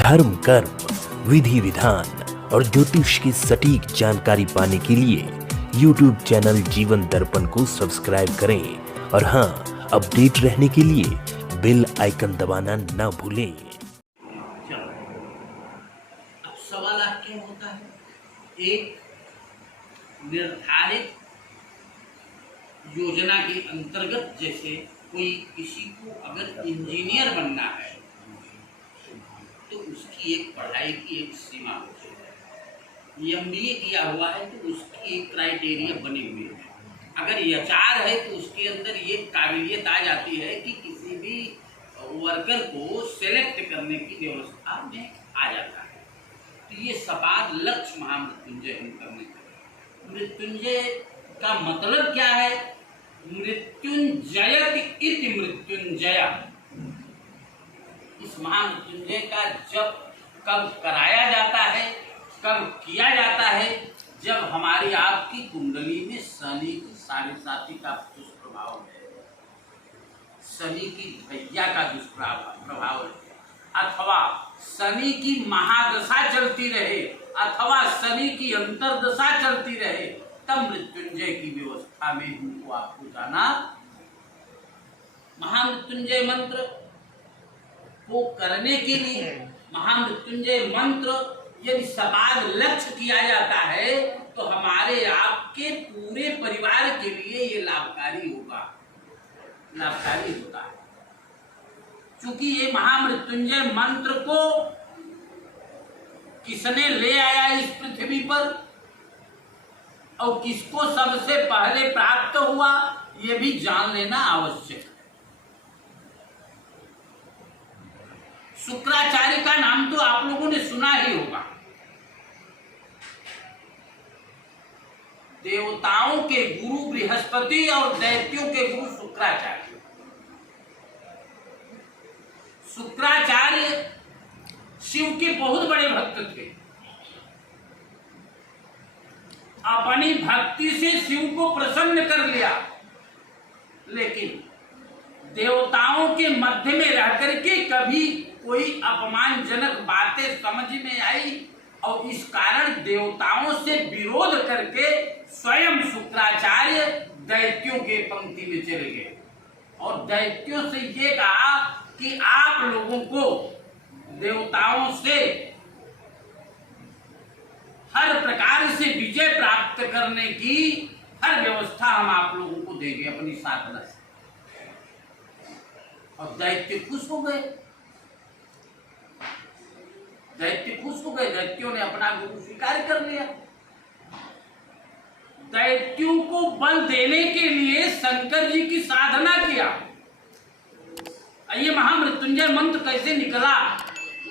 धर्म, कर्म, विधि विधान और ज्योतिष की सटीक जानकारी पाने के लिए YouTube चैनल जीवन दर्पण को सब्सक्राइब करें और हाँ, अपडेट रहने के लिए बेल आइकन दबाना ना भूलें। अब सवाल क्या होता है, एक निर्धारित योजना के अंतर्गत, जैसे कोई किसी को अगर इंजीनियर बनना है तो उसकी एक पढ़ाई की एक सीमा होती है। MBA किया हुआ है तो उसकी एक क्राइटेरिया बने हुए हैं। अगर HR है तो उसके अंदर ये काबिलियत आ जाती है कि किसी भी वर्कर को सेलेक्ट करने की व्यवस्था में आ जाता है। तो ये सपाद लक्ष्य महामृत्युंजय हम करने का। मृत्युंजय का मतलब क्या है? मृत्युंजयत इति मृत्युंजय। इस महामृत्युंजय का जब कब कराया जाता है, कब किया जाता है? जब हमारी आपकी कुंडली में शनि की 7.5 का दुष्प्रभाव है, शनि की भैया का दुष्प्रभाव है, अथवा शनि की महादशा चलती रहे, अथवा शनि की अंतरदशा चलती रहे, तब मृत्युंजय की व्यवस्था में हमको आपको जाना। महामृत्युंजय मंत्र को करने के लिए, महामृत्युंजय मंत्र यदि सपाद लक्ष्य किया जाता है तो हमारे आपके पूरे परिवार के लिए ये लाभकारी होगा, लाभकारी होता है। क्योंकि ये महामृत्युंजय मंत्र को किसने ले आया इस पृथ्वी पर और किसको सबसे पहले प्राप्त हुआ, ये भी जान लेना आवश्यक है। शुक्राचार्य का नाम तो आप लोगों ने सुना ही होगा। देवताओं के गुरु बृहस्पति और दैत्यों के गुरु शुक्राचार्य। शुक्राचार्य शिव के बहुत बड़े भक्त थे। अपनी भक्ति से शिव को प्रसन्न कर लिया, लेकिन देवताओं के मध्य में रह करके कभी कोई अपमानजनक बातें समझ में आई और इस कारण देवताओं से विरोध करके स्वयं शुक्राचार्य दैत्यों के पंक्ति में चले गए और दैत्यों से ये कहा कि आप लोगों को देवताओं से हर प्रकार से विजय प्राप्त करने की हर व्यवस्था हम आप लोगों को देंगे अपनी साधना से। और दैत्य खुश हो गए, दैत्य खुश हो गए, दैत्यों ने अपना गुरु स्वीकार कर लिया। दैत्यों को बल देने के लिए शंकर जी की साधना किया। ये महामृत्युंजय मंत्र कैसे निकला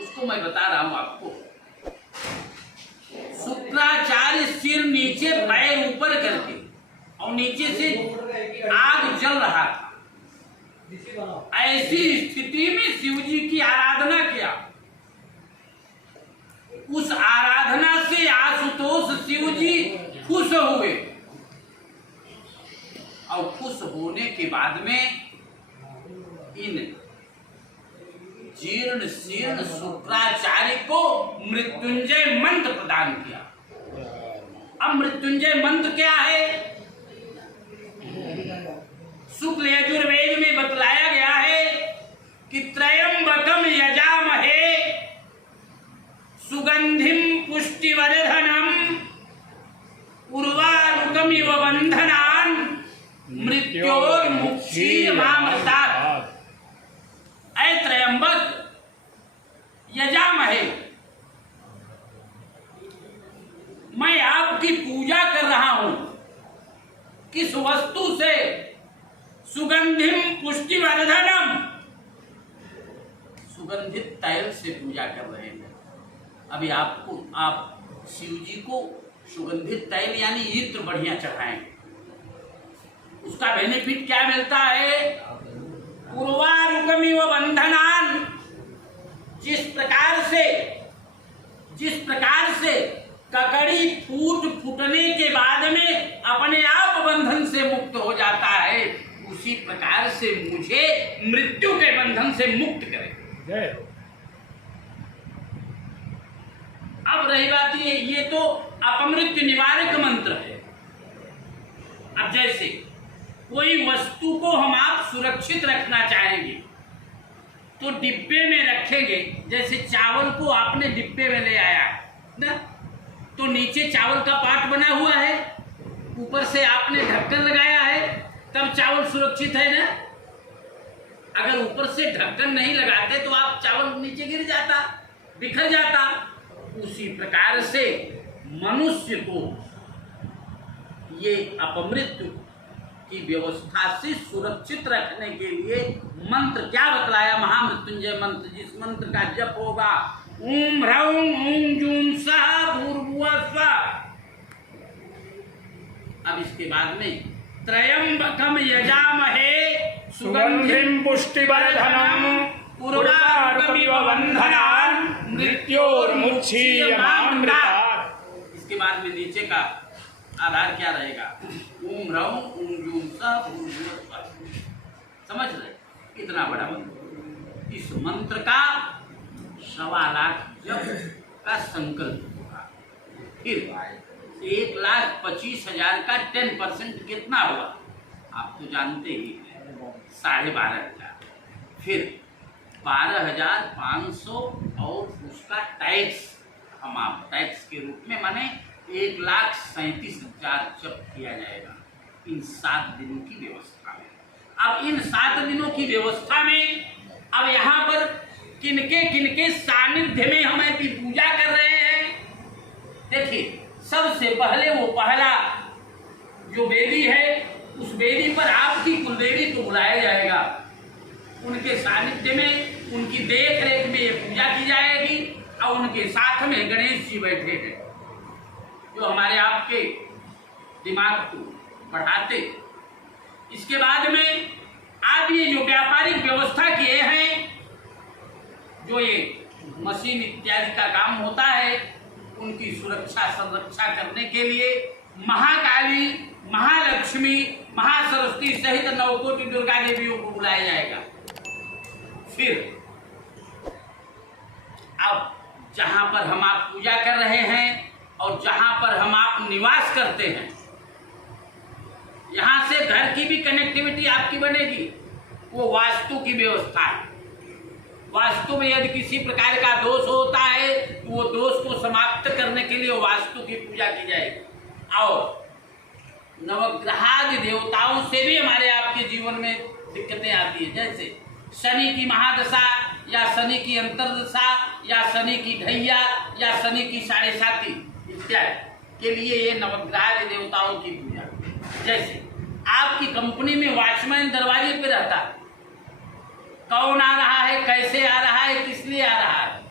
उसको मैं बता रहा हूं आपको। शुक्राचार्य सिर नीचे पैर ऊपर करके और नीचे से आग जल रहा था, ऐसी स्थिति में शिव जी की आराधना किया। उस आराधना से आशुतोष शिव जी खुश हुए और खुश होने के बाद में इन जीर्ण शीर्ण शुक्राचार्य को मृत्युंजय मंत्र प्रदान किया। अब मृत्युंजय मंत्र क्या है? शुक्ल यजुर्वेद में बतलाया गया है कि त्रयंबकम यजामहे सुगंधिम पुष्टिवर्धनम उर्वारुकमिव बंधनान मृत्योर्मुक्षीयमामृतात्। ऐ त्रयंबक यजामहे, मैं आपकी पूजा कर रहा हूं। किस वस्तु से? सुगंधिम पुष्टिवर्धनम, सुगंधित तैल से पूजा कर रहे हैं। अभी आप शिव जी को सुगंधित तैल यानी इत्र बढ़िया चढ़ाएंगे, उसका बेनिफिट क्या मिलता है? उर्वारुकमिव बंधनान। जिस प्रकार से ककड़ी फूटने के बाद में अपने आप बंधन से मुक्त हो जाता है, उसी प्रकार से मुझे मृत्यु के बंधन से मुक्त करें। ये तो अपमृत्यु निवारक मंत्र है। अब जैसे कोई वस्तु को हम आप सुरक्षित रखना चाहेंगे तो डिब्बे में रखेंगे। जैसे चावल को आपने डिब्बे में ले आया ना, तो नीचे चावल का पाट बना हुआ है, ऊपर से आपने ढक्कन लगाया है, तब चावल सुरक्षित है ना। अगर ऊपर से ढक्कन नहीं लगाते तो आप चावल नीचे गिर जाता, बिखर जाता। उसी प्रकार से मनुष्य को ये अपमृत्यु की व्यवस्था से सुरक्षित रखने के लिए मंत्र क्या बतलाया? महामृत्युंजय मंत्र, जिस मंत्र का जप होगा ओम ह्रौं ओम जूं सः भूर्भुवः स्वः। अब इसके बाद में त्रयंबकम यजामहे सुगंधिं पुष्टिवर्धनम् उर्वारुकमिव बन्धनान् मृत्योर्मुक्षीयमामृतात्। इसके बाद में नीचे का आधार क्या रहेगा? ओम ह्रौं ओम जूं सः भूर्भुवः स्वः। समझ रहे? इतना बड़ा मंत्र। इस मंत्र का 1.25 लाख जप का संकल्प होगा। फिर 1,25,000 का 10% कितना हुआ? आप तो जानते ही हैं, 12,500। फिर 12,500 और उसका टैक्स हम आप टैक्स के रूप में माने 1,37,000 जप किया जाएगा इन 7 दिनों की व्यवस्था में। अब इन 7 दिनों की व्यवस्था में अब यहाँ पर किनके सानिध्य में हम ऐसी पूजा कर रहे हैं? देखिए, सबसे पहले वो पहला जो वेदी है, उस वेदी पर आपकी कुलदेवी को बुलाया जाएगा। उनके सानिध्य में, उनकी देख रेख में ये पूजा की जाएगी और उनके साथ में गणेश जी बैठे हैं जो हमारे आपके दिमाग को बढ़ाते। इसके बाद में आप ये जो व्यापारिक व्यवस्था किए हैं, जो ये मशीन इत्यादि का काम होता है, उनकी सुरक्षा संरक्षा करने के लिए महाकाली, महालक्ष्मी, महासरस्वती सहित 9 कोटि दुर्गा देवियों को बुलाया जाएगा। फिर अब जहां पर हम आप पूजा कर रहे हैं और जहां पर हम आप निवास करते हैं, यहां से घर की भी कनेक्टिविटी आपकी बनेगी। वो वास्तु की व्यवस्था है। वास्तु में यदि किसी प्रकार का दोष होता है तो वो दोष को समाप्त करने के लिए वास्तु की पूजा की जाएगी। और नवग्रहादि देवताओं से भी हमारे आपके जीवन में दिक्कतें आती है। जैसे शनि की महादशा या शनि की अंतर्दशा या शनि की ढैया या शनि की 7.5 इत्यादि के लिए ये नवग्रह देवताओं की पूजा। जैसे आपकी कंपनी में वॉचमैन दरवाजे पे रहता है, कौन आ रहा है, कैसे आ रहा है, किस लिए आ रहा है,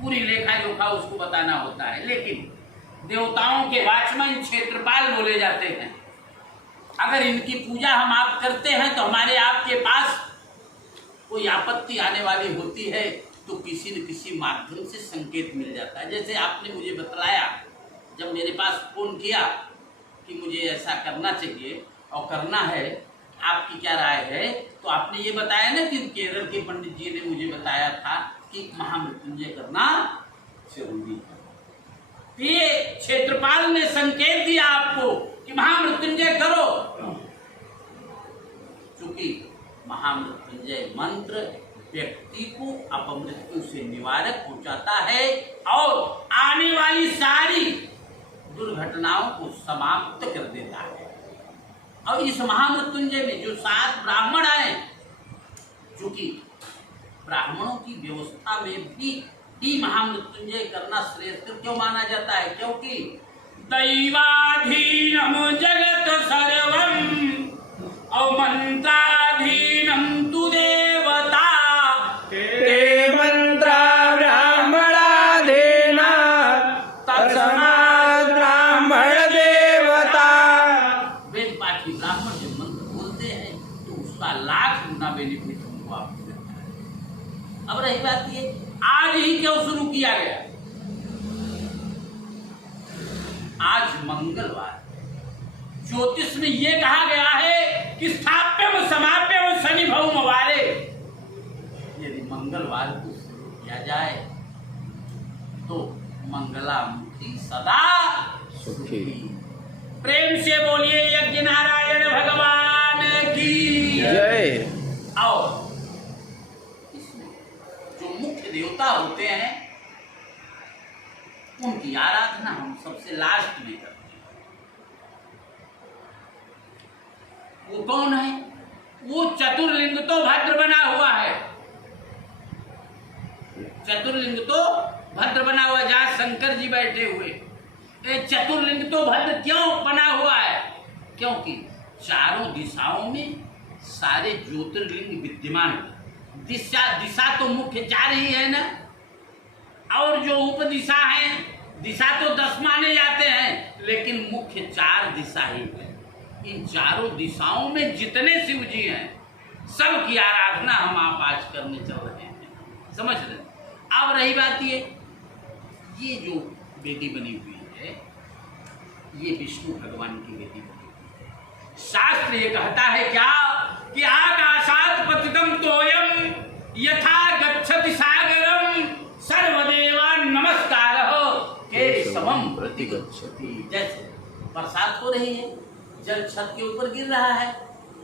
पूरी लेखा जोखा उसको बताना होता है। लेकिन देवताओं के वॉचमैन क्षेत्रपाल बोले जाते हैं। अगर इनकी पूजा हम आप करते हैं तो हमारे आपके पास कोई आपत्ति आने वाली होती है तो किसी न किसी माध्यम से संकेत मिल जाता है। जैसे आपने मुझे बतलाया, जब मेरे पास फोन किया कि मुझे ऐसा करना चाहिए और करना है, आपकी क्या राय है, तो आपने ये बताया ना कि केरल के पंडित जी ने मुझे बताया था कि महामृत्युंजय करना जरूरी है। ये क्षेत्रपाल ने संकेत दिया आपको कि महामृत्युंजय करो, क्योंकि महामृत्युंजय मंत्र व्यक्ति को अपमृत्यु से निवारक पहुंचाता है और आने वाली सारी दुर्घटनाओं को समाप्त कर देता है। और इस महामृत्युंजय में जो 7 ब्राह्मण आए, चूंकि ब्राह्मणों की व्यवस्था में भी महामृत्युंजय करना श्रेष्ठ क्यों माना जाता है? क्योंकि दैवाधीनम जगत सर्वम और मंत्राधीनम तु देवता, ते मंत्रा ब्राह्मणाधीना तस्मात् ब्राह्मण देवता। वेद पाठी ब्राह्मण जब मंत्र बोलते हैं तो उसका लाख गुना बेनिफिट उनको आपको मिलता है। अब रही बात ये, आज ही क्यों शुरू किया गया? आज मंगलवार, ज्योतिष में ये कहा गया है कि स्थाप्यम समाप्यम शनि भौम वारे। यदि मंगलवार को शुरू किया जाए तो मंगलामुखी सदा सुखी। प्रेम से बोलिए यज्ञ नारायण भगवान की जय। और इसमें जो मुख्य देवता होते हैं उनकी आराधना हम सबसे लास्ट में करते हैं। वो कौन है? वो चतुर्लिंग तो भद्र बना हुआ है। चतुर्लिंग तो भद्र बना हुआ, जहां शंकर जी बैठे हुए। चतुर्लिंग तो भद्र क्यों बना हुआ है? क्योंकि चारों दिशाओं में सारे ज्योतिर्लिंग विद्यमान है। दिशा तो मुख्य चार ही है ना, और जो उपदिशा है, दिशा तो 10 माने जाते हैं, लेकिन मुख्य 4 दिशा ही है। इन चारों दिशाओं में जितने शिव जी हैं, सबकी आराधना हम आप आज करने चल रहे हैं। समझ रहे? अब रही बात ये जो वेदी बनी हुई है, ये विष्णु भगवान की वेदी बनी हुई है। शास्त्र ये कहता है क्या कि आकाशात् पतितं तोयं यथा गच्छति सागरं सर्वदेवान् नमस्कारः केशवं प्रतिगच्छति। जैसे बरसात हो रही है, जल छत के ऊपर गिर रहा है।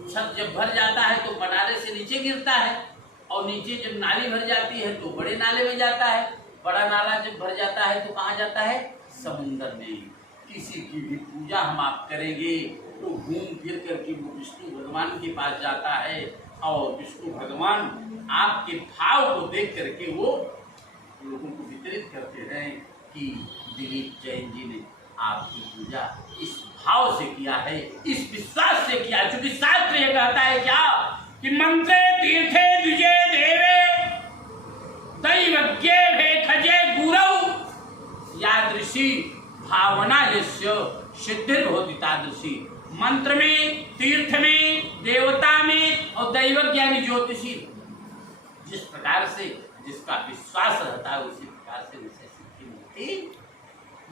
छत जब भर जाता है तो बनारे से नीचे गिरता है, और नीचे जब नाली भर जाती है तो बड़े नाले में जाता है। बड़ा नाला जब भर जाता है तो कहाँ जाता है? समुद्र में। किसी की भी पूजा हम आप करेंगे तो घूम फिर करके वो विष्णु भगवान के पास जाता है, और विष्णु भगवान आपके भाव को देख करके वो लोगों को वितरित करते हैं कि दिलीप जैन जी ने आपकी पूजा इस भाव से किया है, इस विश्वास से किया। क्योंकि शास्त्र ये कहता है क्या कि मंत्रे तीर्थे द्विजे देवे दैवज्ञे भेखजे गुरौ यादृशी भावना यस्य सिद्धिर्भवति तादृशी। मंत्र में, तीर्थ में, देवता में और दैवज्ञ यानी ज्योतिषी, जिस प्रकार से जिसका विश्वास रहता है उसी प्रकार से उसे सिद्धि मिलती।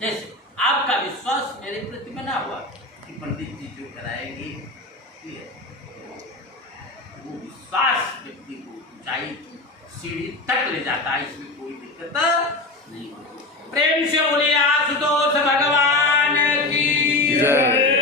जैसे आपका विश्वास मेरे प्रति बना हुआ कि पंडित जी जो कराएंगे, वो विश्वास व्यक्ति को ऊंचाई की सीढ़ी तक ले जाता है, इसमें कोई दिक्कत नहीं होती। प्रेम से बोले आशुतोष भगवान की जय।